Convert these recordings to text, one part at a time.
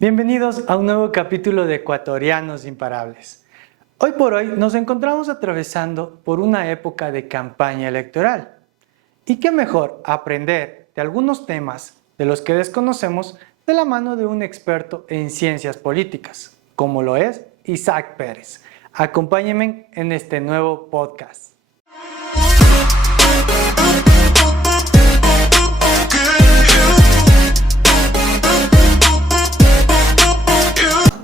Bienvenidos a un nuevo capítulo de Ecuatorianos Imparables. Hoy por hoy nos encontramos atravesando por una época de campaña electoral. ¿Y qué mejor aprender de algunos temas de los que desconocemos de la mano de un experto en ciencias políticas, como lo es Isaac Pérez? Acompáñenme en este nuevo podcast.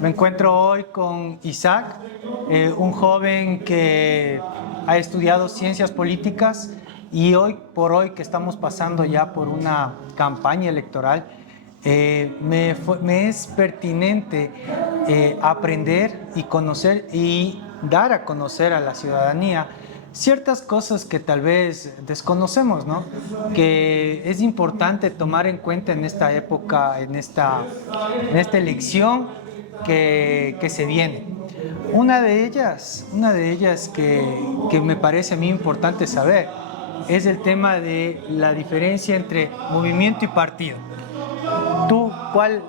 Me encuentro hoy con Isaac, un joven que ha estudiado ciencias políticas y hoy por hoy que estamos pasando ya por una campaña electoral, me es pertinente aprender y conocer y dar a conocer a la ciudadanía ciertas cosas que tal vez desconocemos, ¿no? Que es importante tomar en cuenta en esta época, en esta elección que se viene. Una de ellas que me parece a mí importante saber es el tema de la diferencia entre movimiento y partido. ¿Tú cuál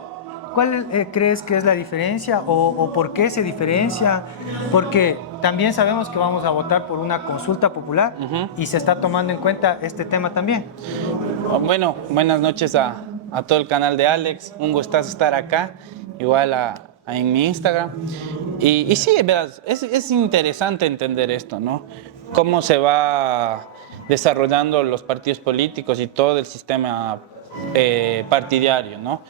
crees que es la diferencia o por qué se diferencia? Porque también sabemos que vamos a votar por una consulta popular y se está tomando en cuenta este tema también. Bueno, buenas noches a todo el canal de Alex. Un gustazo estar acá, igual en mi Instagram. Y sí, verás, es interesante entender esto, ¿no? Cómo se va desarrollando los partidos políticos y todo el sistema partidario, ¿no?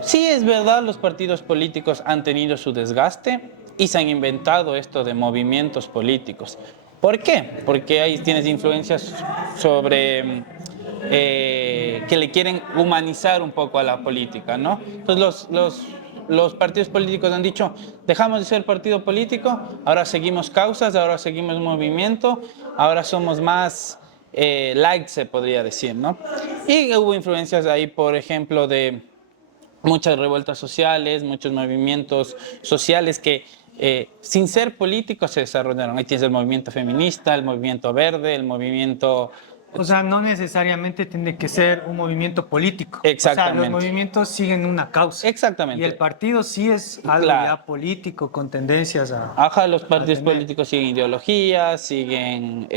Sí, es verdad, los partidos políticos han tenido su desgaste y se han inventado esto de movimientos políticos. ¿Por qué? Porque ahí tienes influencias sobre que le quieren humanizar un poco a la política, ¿no? Entonces los partidos políticos han dicho, dejamos de ser partido político, ahora seguimos causas, ahora seguimos movimiento, ahora somos más light, se podría decir, ¿no? Y hubo influencias ahí, por ejemplo, de muchas revueltas sociales, muchos movimientos sociales que sin ser políticos se desarrollaron. Ahí tienes el movimiento feminista, el movimiento verde, el movimiento... O sea, no necesariamente tiene que ser un movimiento político. Exactamente. O sea, los movimientos siguen una causa. Exactamente. Y el partido sí es algo ya político, con tendencias a... Ajá, los partidos políticos siguen ideologías, siguen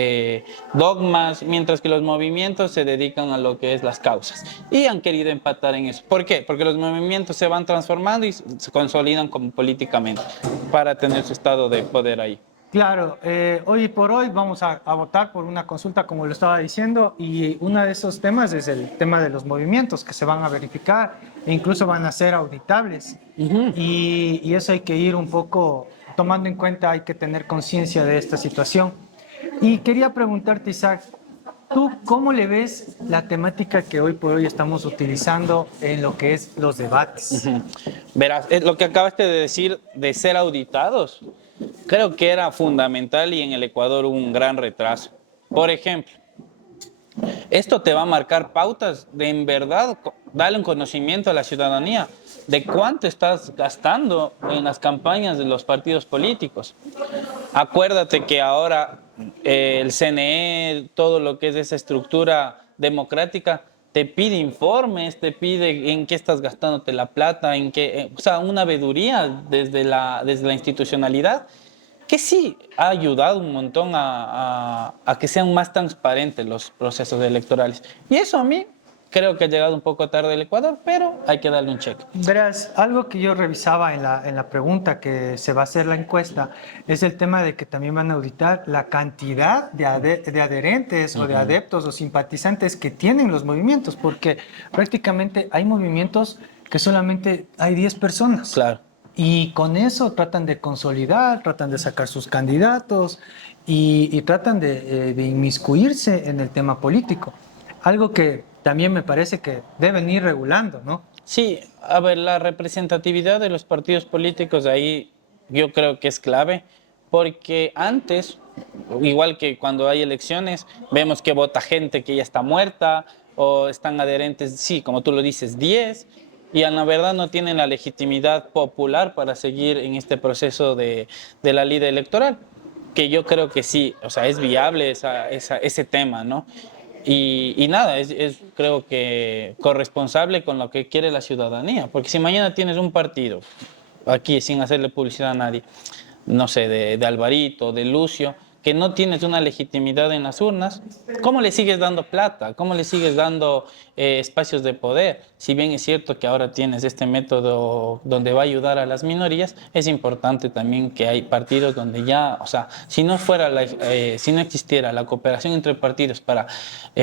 dogmas, mientras que los movimientos se dedican a lo que es las causas. Y han querido empatar en eso. ¿Por qué? Porque los movimientos se van transformando y se consolidan como políticamente para tener su estado de poder ahí. Claro, hoy por hoy vamos a votar por una consulta, como lo estaba diciendo, y uno de esos temas es el tema de los movimientos que se van a verificar e incluso van a ser auditables. Y eso hay que ir un poco tomando en cuenta, hay que tener conciencia de esta situación. Y quería preguntarte, Isaac, ¿tú cómo le ves la temática que hoy por hoy estamos utilizando en lo que es los debates? Verás, lo que acabaste de decir de ser auditados, creo que era fundamental y en el Ecuador hubo un gran retraso. Por ejemplo, esto te va a marcar pautas de en verdad darle un conocimiento a la ciudadanía de cuánto estás gastando en las campañas de los partidos políticos. Acuérdate que ahora el CNE, todo lo que es esa estructura democrática, te pide informes, te pide en qué estás gastándote la plata, en qué, o sea, una veeduría desde la institucionalidad, que sí ha ayudado un montón a que sean más transparentes los procesos electorales. Y eso a mí creo que ha llegado un poco tarde el Ecuador, pero hay que darle un check. Verás, algo que yo revisaba en la pregunta que se va a hacer la encuesta es el tema de que también van a auditar la cantidad de adherentes o de adeptos o simpatizantes que tienen los movimientos, porque prácticamente hay movimientos que solamente hay 10 personas. Claro. Y con eso tratan de consolidar, tratan de sacar sus candidatos y tratan de inmiscuirse en el tema político. Algo que también me parece que deben ir regulando, ¿no? Sí, a ver, la representatividad de los partidos políticos ahí yo creo que es clave, porque antes, igual que cuando hay elecciones, vemos que vota gente que ya está muerta o están adherentes, sí, como tú lo dices, 10, y a la verdad no tienen la legitimidad popular para seguir en este proceso de la ley electoral, que yo creo que sí, o sea, es viable ese tema, ¿no? Y nada, creo que corresponsable con lo que quiere la ciudadanía, porque si mañana tienes un partido, aquí sin hacerle publicidad a nadie, no sé, de Alvarito, de Lucio, que no tienes una legitimidad en las urnas, ¿cómo le sigues dando plata? ¿Cómo le sigues dando espacios de poder? Si bien es cierto que ahora tienes este método donde va a ayudar a las minorías, es importante también que hay partidos donde ya, o sea, si no fuera si no existiera la cooperación entre partidos para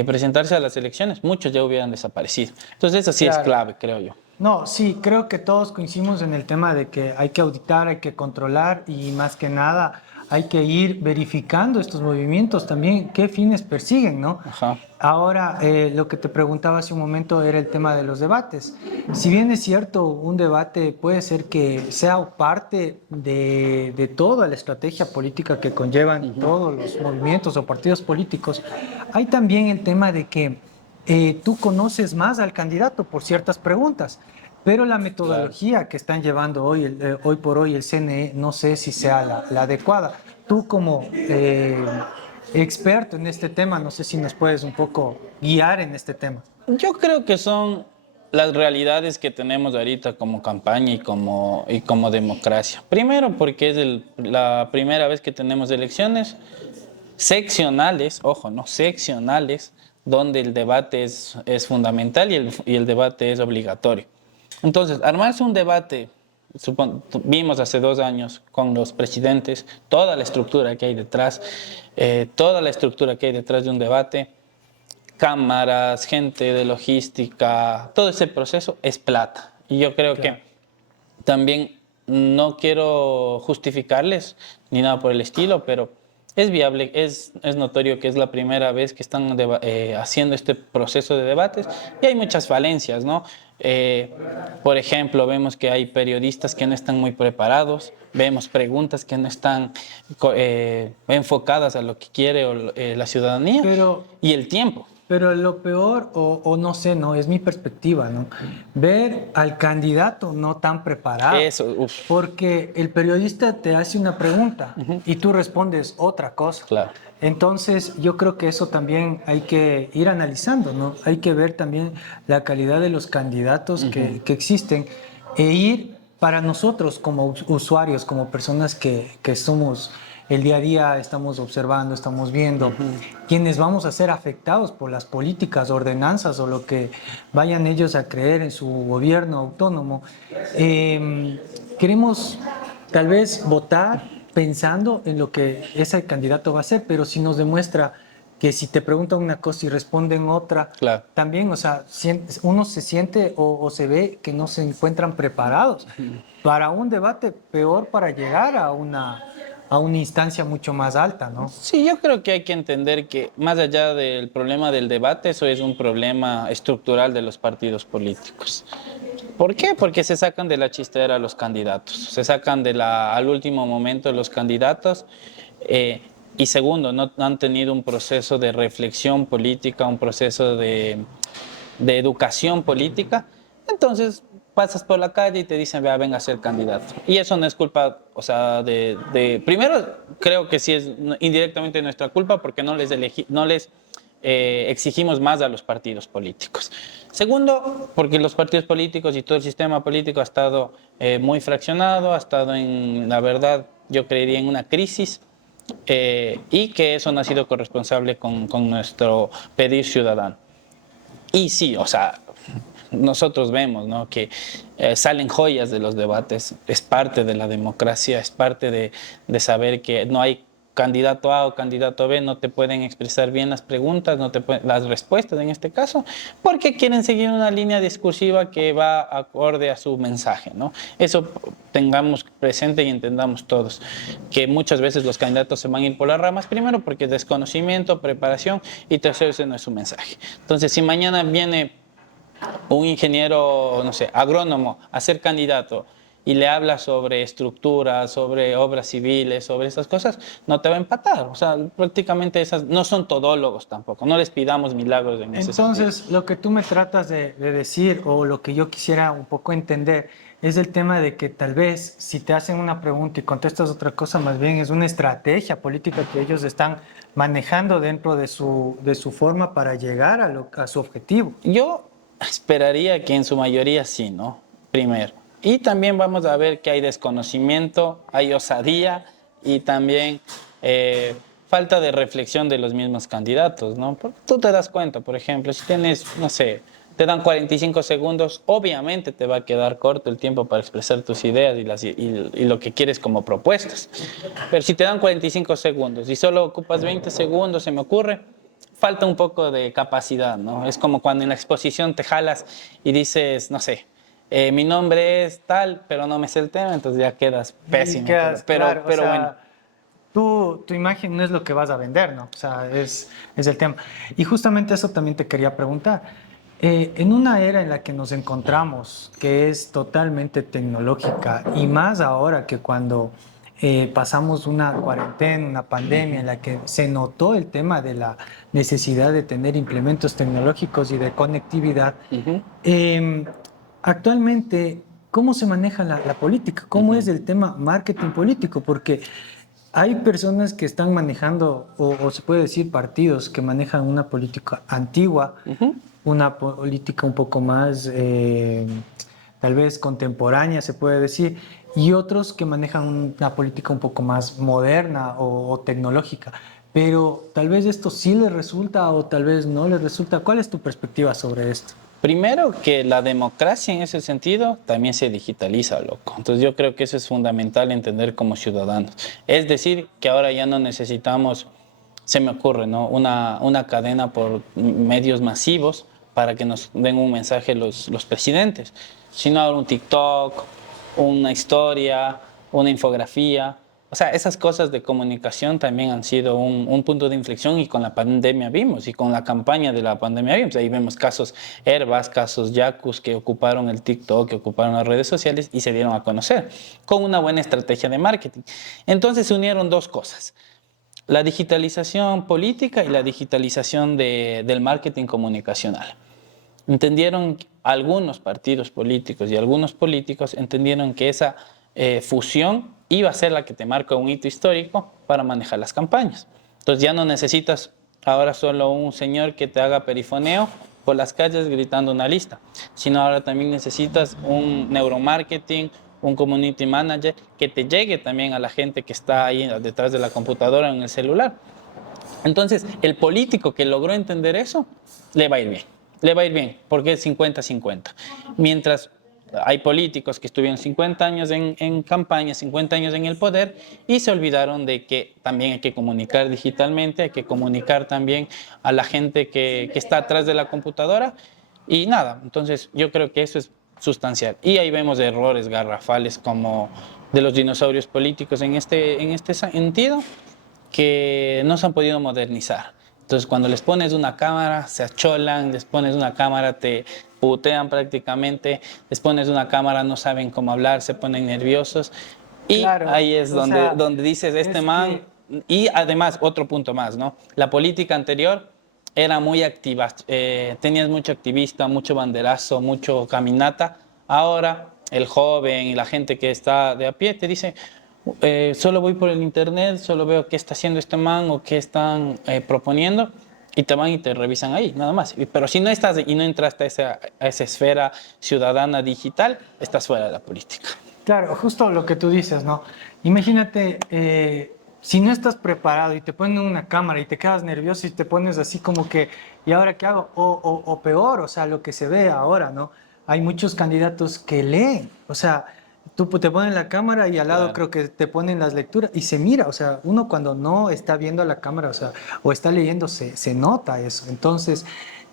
presentarse a las elecciones, muchos ya hubieran desaparecido. Entonces, eso sí es Claro. clave, creo yo. No, sí, creo que todos coincidimos en el tema de que hay que auditar, hay que controlar y más que nada hay que ir verificando estos movimientos también, qué fines persiguen, ¿no? Ajá. Ahora, lo que te preguntaba hace un momento era el tema de los debates. Si bien es cierto, un debate puede ser que sea parte de toda la estrategia política que conllevan todos los movimientos o partidos políticos, hay también el tema de que tú conoces más al candidato por ciertas preguntas, pero la metodología que están llevando hoy por hoy el CNE no sé si sea la adecuada. Tú como experto en este tema, no sé si nos puedes un poco guiar en este tema. Yo creo que son las realidades que tenemos ahorita como campaña y como democracia. Primero porque es la primera vez que tenemos elecciones seccionales, ojo, no seccionales, donde el debate es fundamental y el debate es obligatorio. Entonces, armarse un debate, vimos hace 2 años con los presidentes, toda la estructura que hay detrás, toda la estructura que hay detrás de un debate, cámaras, gente de logística, todo ese proceso es plata. Y yo creo que también no quiero justificarles ni nada por el estilo, pero es viable, es notorio que es la primera vez que están haciendo este proceso de debates y hay muchas falencias, ¿no? Por ejemplo, vemos que hay periodistas que no están muy preparados, vemos preguntas que no están enfocadas a lo que quiere la ciudadanía y el tiempo. Pero lo peor, o no sé, no, es mi perspectiva, ¿no? Ver al candidato no tan preparado. Eso, uf. Porque el periodista te hace una pregunta y tú respondes otra cosa. Claro. Entonces, yo creo que eso también hay que ir analizando, ¿no? Hay que ver también la calidad de los candidatos que existen e ir para nosotros como usuarios, como personas que somos el día a día, estamos observando, estamos viendo, quienes vamos a ser afectados por las políticas, ordenanzas o lo que vayan ellos a creer en su gobierno autónomo. Queremos tal vez votar pensando en lo que ese candidato va a hacer, pero si nos demuestra que si te preguntan una cosa y responden otra, claro, también, o sea, uno se siente o se ve que no se encuentran preparados para un debate, peor para llegar a una instancia mucho más alta, ¿no? Sí, yo creo que hay que entender que más allá del problema del debate, eso es un problema estructural de los partidos políticos. ¿Por qué? Porque se sacan de la chistera los candidatos, se sacan al último momento los candidatos y segundo, no han tenido un proceso de reflexión política, un proceso de educación política, entonces pasas por la calle y te dicen, vea, venga a ser candidato. Y eso no es culpa, o sea, primero, creo que sí es indirectamente nuestra culpa porque no les exigimos más a los partidos políticos. Segundo, porque los partidos políticos y todo el sistema político ha estado muy fraccionado, ha estado en, la verdad, yo creería en una crisis y que eso no ha sido corresponsable con nuestro pedir ciudadano. Y sí, o sea, nosotros vemos, ¿no?, que salen joyas de los debates, es parte de la democracia, es parte de saber que no hay candidato A o candidato B, no te pueden expresar bien las preguntas, las respuestas en este caso, porque quieren seguir una línea discursiva que va acorde a su mensaje, ¿no? Eso tengamos presente y entendamos todos, que muchas veces los candidatos se van a ir por las ramas, primero porque es desconocimiento, preparación, y tercero, ese no es su mensaje. Entonces, si mañana viene un ingeniero, no sé, agrónomo a ser candidato y le habla sobre estructuras, sobre obras civiles, sobre esas cosas, no te va a empatar. O sea, prácticamente esas no son todólogos tampoco, no les pidamos milagros en ese sentido. Entonces, lo que tú me tratas de decir o lo que yo quisiera un poco entender es el tema de que tal vez si te hacen una pregunta y contestas otra cosa, más bien es una estrategia política que ellos están manejando dentro de su forma para llegar a su objetivo. Yo esperaría que en su mayoría sí, ¿no? Primero. Y también vamos a ver que hay desconocimiento, hay osadía y también falta de reflexión de los mismos candidatos, ¿no? Porque tú te das cuenta, por ejemplo, si tienes, no sé, te dan 45 segundos, obviamente te va a quedar corto el tiempo para expresar tus ideas y lo que quieres como propuestas. Pero si te dan 45 segundos y solo ocupas 20 segundos, se me ocurre, falta un poco de capacidad, ¿no? Es como cuando en la exposición te jalas y dices, no sé, mi nombre es tal, pero no me sé el tema, entonces ya quedas pésimo. Claro, o sea, Bueno. tu imagen no es lo que vas a vender, ¿no? O sea, es el tema. Y justamente eso también te quería preguntar. En una era en la que nos encontramos, que es totalmente tecnológica, y más ahora que cuando pasamos una cuarentena, una pandemia, en la que se notó el tema de la necesidad de tener implementos tecnológicos y de conectividad, Uh-huh. eh, actualmente, ¿cómo se maneja la política? ¿Cómo es el tema marketing político? Porque hay personas que están manejando, o se puede decir partidos que manejan una política antigua, Uh-huh. una política un poco más, tal vez contemporánea, se puede decir, y otros que manejan una política un poco más moderna o tecnológica. Pero tal vez esto sí les resulta o tal vez no les resulta. ¿Cuál es tu perspectiva sobre esto? Primero que la democracia en ese sentido también se digitaliza, loco. Entonces yo creo que eso es fundamental entender como ciudadanos. Es decir, que ahora ya no necesitamos, se me ocurre, ¿no? Una cadena por medios masivos para que nos den un mensaje los presidentes, sino ahora un TikTok, una historia, una infografía. O sea, esas cosas de comunicación también han sido un punto de inflexión y con la pandemia vimos, y con la campaña de la pandemia vimos. Ahí vemos casos Herbas, casos Yacus que ocuparon el TikTok, que ocuparon las redes sociales y se dieron a conocer con una buena estrategia de marketing. Entonces se unieron dos cosas: la digitalización política y la digitalización del marketing comunicacional. Entendieron algunos partidos políticos y algunos políticos entendieron que esa fusión iba a ser la que te marca un hito histórico para manejar las campañas. Entonces ya no necesitas ahora solo un señor que te haga perifoneo por las calles gritando una lista, sino ahora también necesitas un neuromarketing, un community manager que te llegue también a la gente que está ahí detrás de la computadora en el celular. Entonces, el político que logró entender eso, le va a ir bien. Le va a ir bien, porque es 50-50. Mientras hay políticos que estuvieron 50 años en campaña, 50 años en el poder, y se olvidaron de que también hay que comunicar digitalmente, hay que comunicar también a la gente que está atrás de la computadora. Y nada, entonces yo creo que eso es sustancial. Y ahí vemos errores garrafales como de los dinosaurios políticos en este sentido, que no se han podido modernizar. Entonces, cuando les pones una cámara, se acholan, les pones una cámara, te putean prácticamente, les pones una cámara, no saben cómo hablar, se ponen nerviosos. Y Claro, ahí es o sea, donde dices, este es man... Y además, otro punto más, ¿no? La política anterior era muy activa, tenías mucho activista, mucho banderazo, mucho caminata. Ahora, el joven y la gente que está de a pie te dice, solo voy por el internet, solo veo qué está haciendo este man o qué están proponiendo, y te van y te revisan ahí, nada más. Pero si no estás y no entraste a esa esfera ciudadana digital, estás fuera de la política. Claro, justo lo que tú dices, ¿no? Imagínate, si no estás preparado y te ponen una cámara y te quedas nervioso y te pones así como que, ¿y ahora qué hago? O peor, o sea, lo que se ve ahora, ¿no? Hay muchos candidatos que leen, o sea, tú te ponen la cámara y al lado Claro. creo que te ponen las lecturas y se mira, o sea, uno cuando no está viendo la cámara, o sea, o está leyendo, se nota eso. Entonces,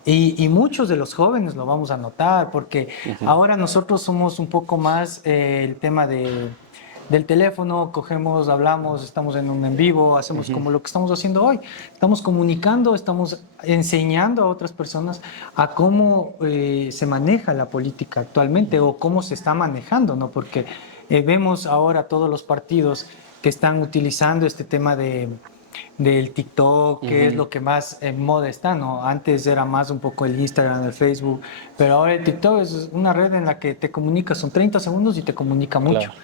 y muchos de los jóvenes lo vamos a notar, porque ahora nosotros somos un poco más el tema del teléfono, cogemos, hablamos, estamos en un en vivo, hacemos como lo que estamos haciendo hoy. Estamos comunicando, estamos enseñando a otras personas a cómo se maneja la política actualmente o cómo se está manejando, ¿no? Porque vemos ahora todos los partidos que están utilizando este tema del TikTok, que es lo que más en moda está, ¿no? Antes era más un poco el Instagram, el Facebook, pero ahora el TikTok es una red en la que te comunicas, son 30 segundos y te comunica mucho. Claro.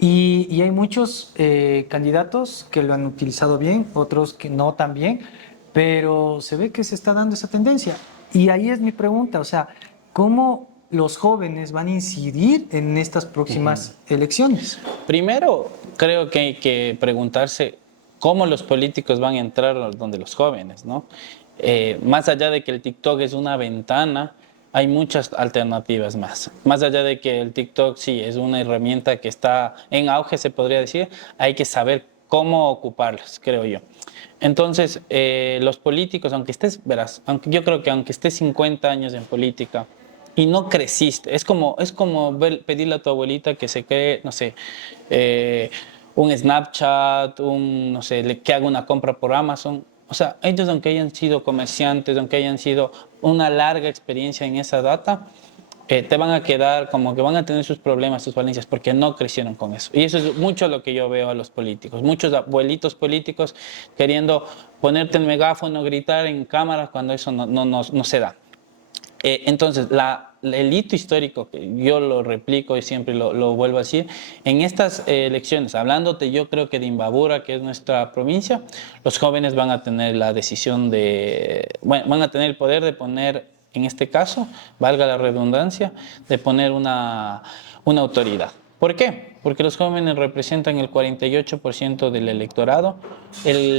Y hay muchos candidatos que lo han utilizado bien, otros que no tan bien, pero se ve que se está dando esa tendencia. Y ahí es mi pregunta, o sea, ¿cómo los jóvenes van a incidir en estas próximas elecciones? Primero, creo que hay que preguntarse cómo los políticos van a entrar donde los jóvenes, ¿no? Más allá de que el TikTok es una ventana, hay muchas alternativas más. Más allá de que el TikTok sí es una herramienta que está en auge, se podría decir, hay que saber cómo ocuparlas, creo yo. Entonces, los políticos, aunque estés, verás, yo creo que aunque estés 50 años en política y no creciste, es como pedirle a tu abuelita que se cree, no sé, un Snapchat, no sé, que haga una compra por Amazon. O sea, ellos aunque hayan sido comerciantes, aunque hayan sido una larga experiencia en esa data, te van a quedar como que van a tener sus problemas, sus falencias, porque no crecieron con eso. Y eso es mucho lo que yo veo a los políticos. Muchos abuelitos políticos queriendo ponerte el megáfono, gritar en cámara cuando eso no se da. Entonces, el hito histórico, que yo lo replico y siempre lo vuelvo a decir, en estas elecciones, hablándote yo creo que de Imbabura, que es nuestra provincia, los jóvenes van a tener la decisión bueno, van a tener el poder de poner, en este caso, valga la redundancia, de poner una autoridad. ¿Por qué? Porque los jóvenes representan el 48% del electorado,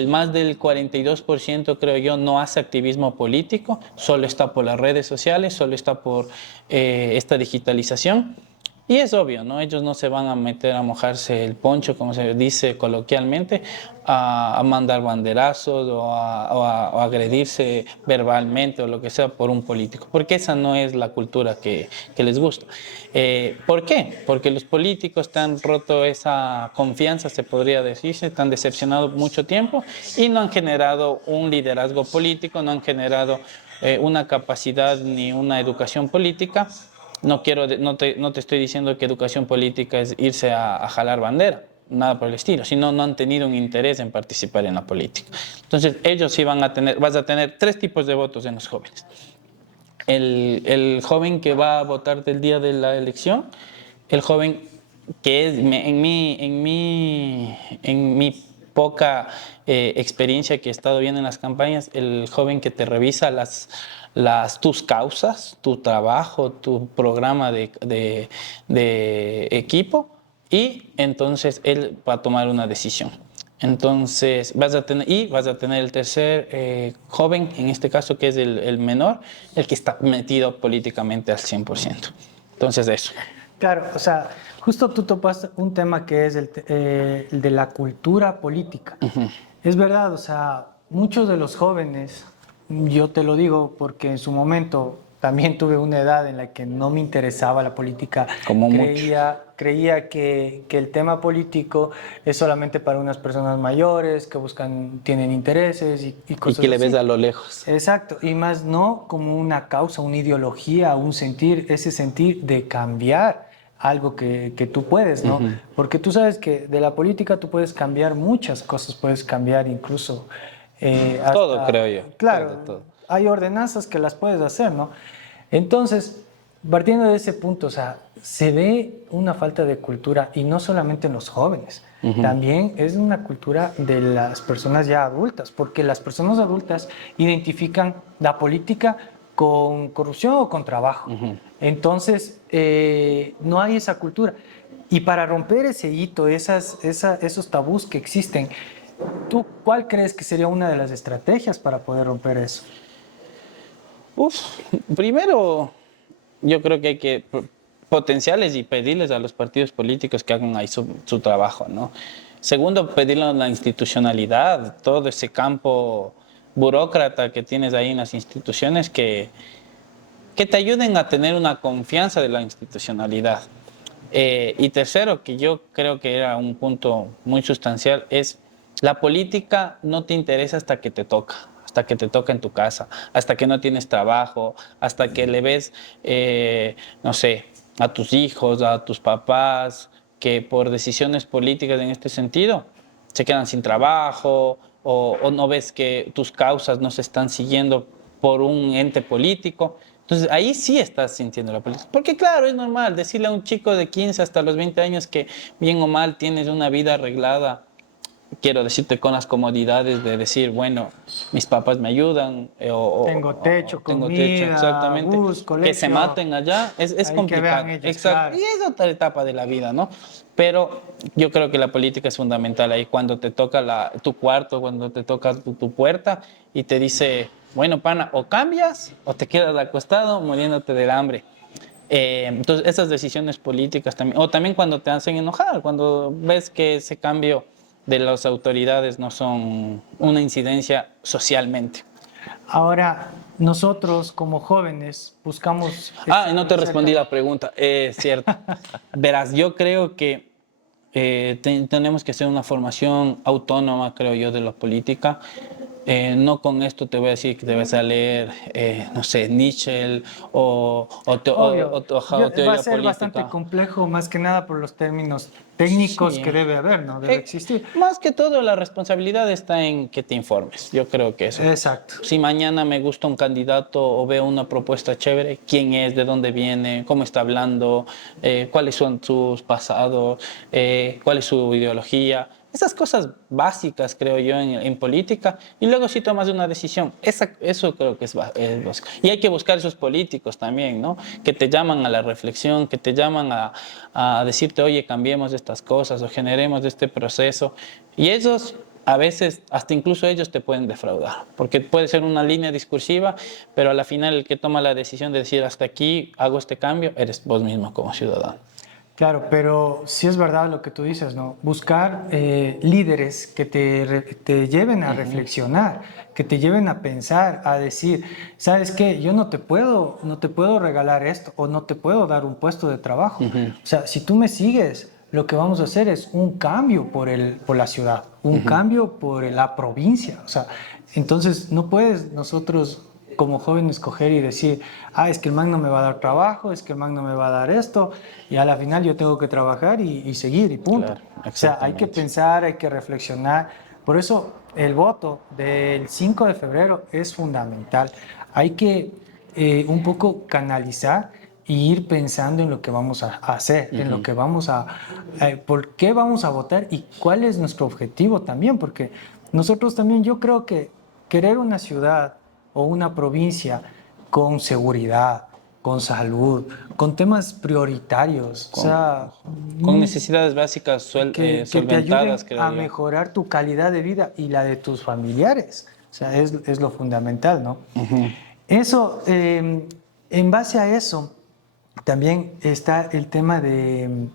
más del 42% creo yo no hace activismo político, solo está por las redes sociales, solo está por esta digitalización. Y es obvio, ¿no? Ellos no se van a meter a mojarse el poncho, como se dice coloquialmente, a mandar banderazos o a agredirse verbalmente o lo que sea por un político, porque esa no es la cultura que les gusta. ¿Por qué? Porque los políticos te han roto esa confianza, se podría decirse, te han decepcionado mucho tiempo y no han generado un liderazgo político, no han generado una capacidad ni una educación política. No te estoy diciendo que educación política es irse a jalar bandera, nada por el estilo, sino no han tenido un interés en participar en la política. Entonces, ellos sí vas a tener tres tipos de votos en los jóvenes. El joven que va a votar del día de la elección, el joven que es, en mi poca experiencia que he estado viendo en las campañas, el joven que te revisa tus causas, tu trabajo, tu programa de equipo, y entonces él va a tomar una decisión. Entonces vas a tener el tercer joven, en este caso que es el menor, el que está metido políticamente al 100%. Entonces eso. Claro, o sea, justo tú topas un tema que es el de la cultura política. Es verdad, o sea, muchos de los jóvenes, yo te lo digo porque en su momento también tuve una edad en la que no me interesaba la política. Como Creía que el tema político es solamente para unas personas mayores que tienen intereses y cosas así. Y que le ves a lo lejos. Exacto, y más no como una causa, una ideología, un sentir, ese sentir de cambiar algo que tú puedes, ¿no? Porque tú sabes que de la política tú puedes cambiar muchas cosas, puedes cambiar incluso... todo, creo yo. Claro, Todo. hay ordenanzas que las puedes hacer, ¿no? Entonces, partiendo de ese punto, o sea, se ve una falta de cultura y no solamente en los jóvenes, también es una cultura de las personas ya adultas, porque las personas adultas identifican la política con corrupción o con trabajo. Entonces, no hay esa cultura. Y para romper ese hito, esos tabús que existen, ¿tú cuál crees que sería una de las estrategias para poder romper eso? Primero, yo creo que hay que potenciarles y pedirles a los partidos políticos que hagan ahí su trabajo, ¿no? Segundo, pedirle a la institucionalidad, todo ese campo burócrata que tienes ahí en las instituciones, que te ayuden a tener una confianza de la institucionalidad. Y tercero, que yo creo que era un punto muy sustancial, es la política no te interesa hasta que te toca. Hasta que te toca en tu casa, hasta que no tienes trabajo, hasta que le ves, no sé, a tus hijos, a tus papás, que por decisiones políticas en este sentido se quedan sin trabajo o no ves que tus causas no se están siguiendo por un ente político. Entonces ahí sí estás sintiendo la política. Porque claro, es normal decirle a un chico de 15 hasta los 20 años que bien o mal tienes una vida arreglada, quiero decirte con las comodidades de decir, bueno, mis papás me ayudan, Tengo techo, tengo comida, techo, exactamente, bus, que se colegio. maten allá, es Ahí que complicado. vean ellos, Exacto. claro. Y es otra etapa de la vida, ¿no? Pero yo creo que la política es fundamental ahí cuando te toca tu cuarto, cuando te toca tu puerta y te dice, bueno, pana, o cambias o te quedas acostado muriéndote del hambre. Entonces, esas decisiones políticas también, o también cuando te hacen enojar, cuando ves que ese cambio de las autoridades no son una incidencia socialmente. Ahora, nosotros como jóvenes buscamos... Ah, y no te respondí la pregunta, es cierto. Verás, yo creo que tenemos que hacer una formación autónoma, creo yo, de la política. No con esto te voy a decir que debes a leer, no sé, Nietzsche Obvio, o va teoría a ser bastante política. complejo, más que nada por los términos técnicos Sí. que debe haber, ¿no? Debe existir. Más que todo, la responsabilidad está en que te informes. Yo creo que eso. Exacto. Si mañana me gusta un candidato o veo una propuesta chévere, quién es, de dónde viene, cómo está hablando, cuáles son sus pasados, cuál es su ideología. Esas cosas básicas, creo yo, en política. Y luego si tomas una decisión. Eso creo que es básico. Y hay que buscar esos políticos también, ¿no? Que te llaman a la reflexión, que te llaman a decirte, oye, cambiemos estas cosas o generemos este proceso. Y esos, a veces, hasta incluso ellos te pueden defraudar. Porque puede ser una línea discursiva, pero a la final el que toma la decisión de decir, hasta aquí hago este cambio, eres vos mismo como ciudadano. Claro, pero sí es verdad lo que tú dices, ¿no? Buscar líderes que te lleven a reflexionar, que te lleven a pensar, a decir, ¿sabes qué? Yo no te puedo regalar esto o no te puedo dar un puesto de trabajo. O sea, si tú me sigues, lo que vamos a hacer es un cambio por la ciudad, un cambio por la provincia. O sea, entonces no puedes nosotros como jóvenes coger y decir, es que el man no me va a dar trabajo, es que el man no me va a dar esto, y a la final yo tengo que trabajar y seguir y punto. Claro, o sea, hay que pensar, hay que reflexionar. Por eso el voto del 5 de febrero es fundamental. Hay que un poco canalizar y ir pensando en lo que vamos a hacer, en lo que vamos por qué vamos a votar y cuál es nuestro objetivo también, porque nosotros también, yo creo que querer una ciudad o una provincia con seguridad, con salud, con temas prioritarios, Con necesidades básicas que te solventadas, ayuden creo a yo. mejorar tu calidad de vida y la de tus familiares. O sea, es lo fundamental, ¿no? Eso, en base a eso, también está el tema de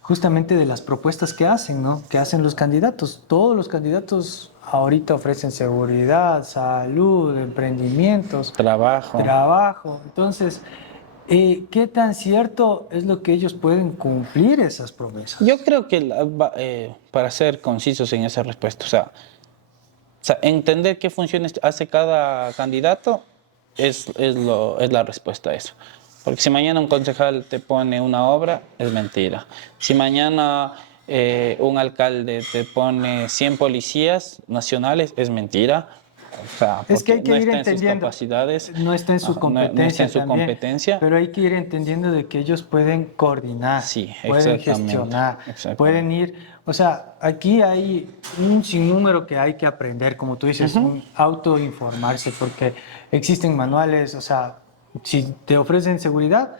justamente de las propuestas que hacen, ¿no? Que hacen los candidatos. Todos los candidatos ahorita ofrecen seguridad, salud, emprendimientos, trabajo. Entonces, ¿qué tan cierto es lo que ellos pueden cumplir esas promesas? Yo creo que para ser concisos en esa respuesta, o sea, entender qué funciones hace cada candidato es la respuesta a eso. Porque si mañana un concejal te pone una obra, es mentira. Si mañana un alcalde te pone 100 policías nacionales, es mentira. O sea, es que hay que no ir está en sus entendiendo, capacidades, no está en su competencia, no está en su también, competencia. pero hay que ir entendiendo de que ellos pueden coordinar, Sí, pueden gestionar, pueden ir, o sea, aquí hay un sinnúmero que hay que aprender, como tú dices, autoinformarse, porque existen manuales, o sea, si te ofrecen seguridad,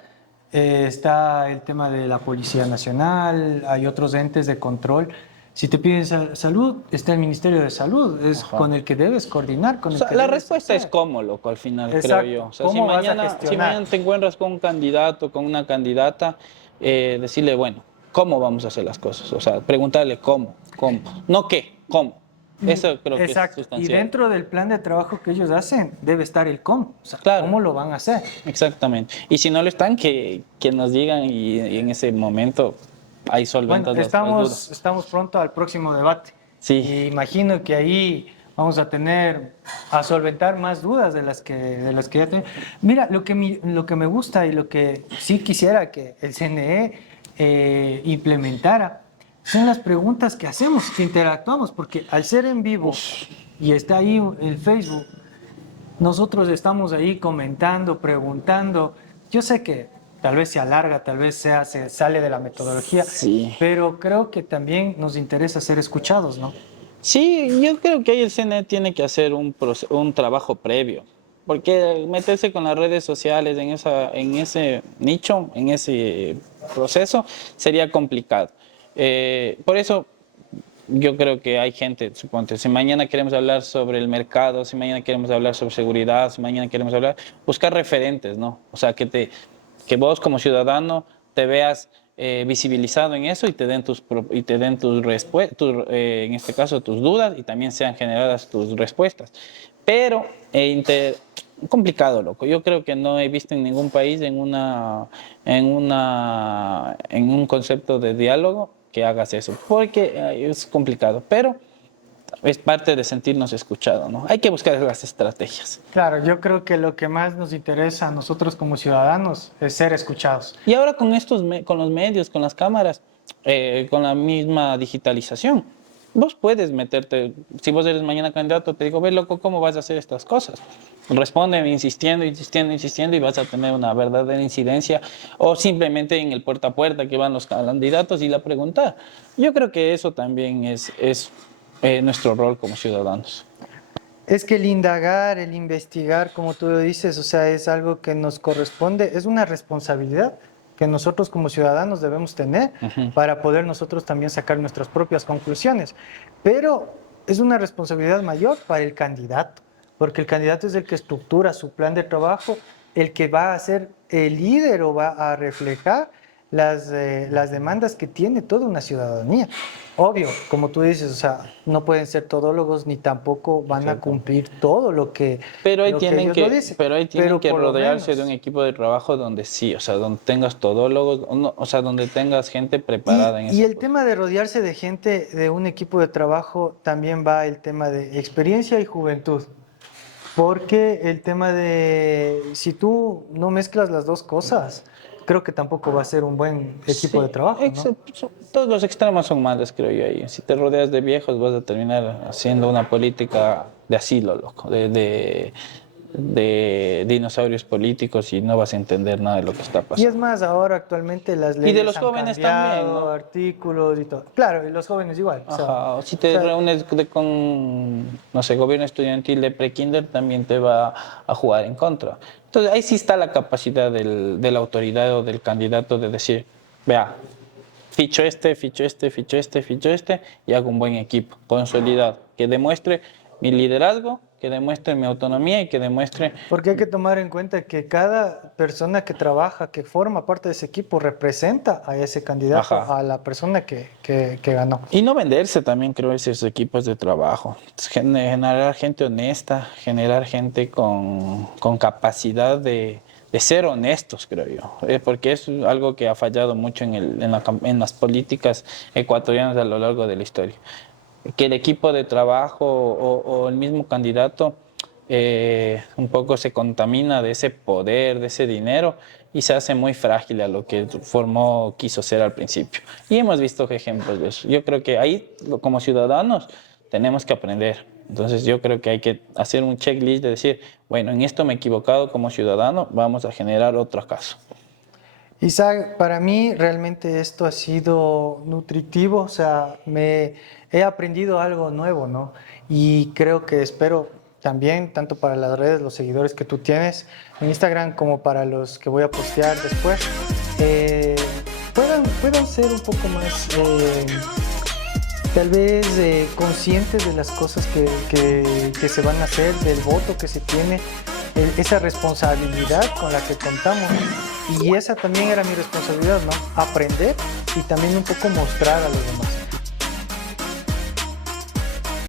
está el tema de la Policía Nacional, hay otros entes de control. Si te piden salud, está el Ministerio de Salud, es con el que debes coordinar. Con el que la debes respuesta hacer. es cómo, loco, al final, Exacto. creo yo. O sea, ¿Cómo vas a si gestionar? mañana te encuentras con un candidato, con una candidata, decirle, bueno, ¿cómo vamos a hacer las cosas? O sea, preguntarle cómo. No qué, cómo. Eso creo que es sustancial. Y dentro del plan de trabajo que ellos hacen, debe estar el cómo. O sea, claro. ¿cómo lo van a hacer? Exactamente. Y si no lo están, que nos digan y en ese momento hay solventas las dudas. Estamos pronto al próximo debate. Sí. Y imagino que ahí vamos a solventar más dudas de las que ya tenemos. Mira, lo que me gusta y lo que sí quisiera que el CNE implementara son las preguntas que hacemos, que interactuamos, porque al ser en vivo y está ahí el Facebook, nosotros estamos ahí comentando, preguntando. Yo sé que tal vez se alarga, tal vez se sale de la metodología, Sí. pero creo que también nos interesa ser escuchados, ¿no? Sí, yo creo que ahí el CNE tiene que hacer un trabajo previo, porque meterse con las redes sociales en ese nicho, en ese proceso, sería complicado. Por eso yo creo que hay gente, suponte, si mañana queremos hablar sobre el mercado, si mañana queremos hablar sobre seguridad, si mañana queremos hablar, buscar referentes, ¿no? O sea, que vos como ciudadano te veas visibilizado en eso y te den tus respuestas, en este caso tus dudas, y también sean generadas tus respuestas. Pero complicado, loco. Yo creo que no he visto en ningún país en un concepto de diálogo que hagas eso, porque es complicado, pero es parte de sentirnos escuchados, ¿no? Hay que buscar las estrategias. Claro, yo creo que lo que más nos interesa a nosotros como ciudadanos es ser escuchados. Y ahora con con los medios, con las cámaras, con la misma digitalización, vos puedes meterte, si vos eres mañana candidato, te digo, ve loco, ¿cómo vas a hacer estas cosas? Responde insistiendo, insistiendo, insistiendo, y vas a tener una verdadera incidencia, o simplemente en el puerta a puerta que van los candidatos y la pregunta. Yo creo que eso también es nuestro rol como ciudadanos. Es que el indagar, el investigar, como tú lo dices, o sea, es algo que nos corresponde, es una responsabilidad que nosotros como ciudadanos debemos tener para poder nosotros también sacar nuestras propias conclusiones. Pero es una responsabilidad mayor para el candidato, porque el candidato es el que estructura su plan de trabajo, el que va a ser el líder o va a reflejar las demandas que tiene toda una ciudadanía. Obvio, como tú dices, o sea, no pueden ser todólogos ni tampoco van a cumplir todo lo que Pero ahí lo tienen ellos lo dicen. que por lo rodearse de menos. un equipo de trabajo donde sí, o sea, donde tengas todólogos, o sea, donde tengas gente preparada en Y eso. el tema de rodearse de gente de un equipo de trabajo también va el tema de experiencia y juventud. Porque el tema de si tú no mezclas las dos cosas, creo que tampoco va a ser un buen equipo de trabajo, ¿no? Todos los extremos son malos, creo yo. Ahí. Si te rodeas de viejos, vas a terminar haciendo una política de asilo, loco, de dinosaurios políticos, y no vas a entender nada de lo que está Y pasando. es más, ahora actualmente las leyes de los han jóvenes cambiado, también, ¿no? artículos y todo. Claro, y los jóvenes igual. Ajá, o si te reúnes con, no sé, gobierno estudiantil de pre-kinder, también te va a jugar en contra. Entonces, ahí sí está la capacidad de la autoridad o del candidato de decir, vea, ficho este, ficho este, ficho este, ficho este, y hago un buen equipo, consolidado, que demuestre mi liderazgo, que demuestre mi autonomía y que demuestre... Porque hay que tomar en cuenta que cada persona que trabaja, que forma parte de ese equipo, representa a ese candidato, Ajá. a la persona que ganó. Y no venderse también, creo, esos equipos de trabajo. Generar gente honesta, generar gente con capacidad de ser honestos, creo yo. Porque es algo que ha fallado mucho en las políticas ecuatorianas a lo largo de la historia. Que el equipo de trabajo o el mismo candidato un poco se contamina de ese poder, de ese dinero, y se hace muy frágil a lo que quiso ser al principio. Y hemos visto ejemplos de eso. Yo creo que ahí, como ciudadanos, tenemos que aprender. Entonces yo creo que hay que hacer un checklist de decir, bueno, en esto me he equivocado como ciudadano, vamos a generar otro caso. Isaac, para mí realmente esto ha sido nutritivo, o sea, he aprendido algo nuevo, ¿no? Y creo que espero también, tanto para las redes, los seguidores que tú tienes en Instagram, como para los que voy a postear después, puedan ser un poco más, tal vez, conscientes de las cosas que se van a hacer, del voto que se tiene, esa responsabilidad con la que contamos. Y esa también era mi responsabilidad, ¿no? Aprender y también un poco mostrar a los demás.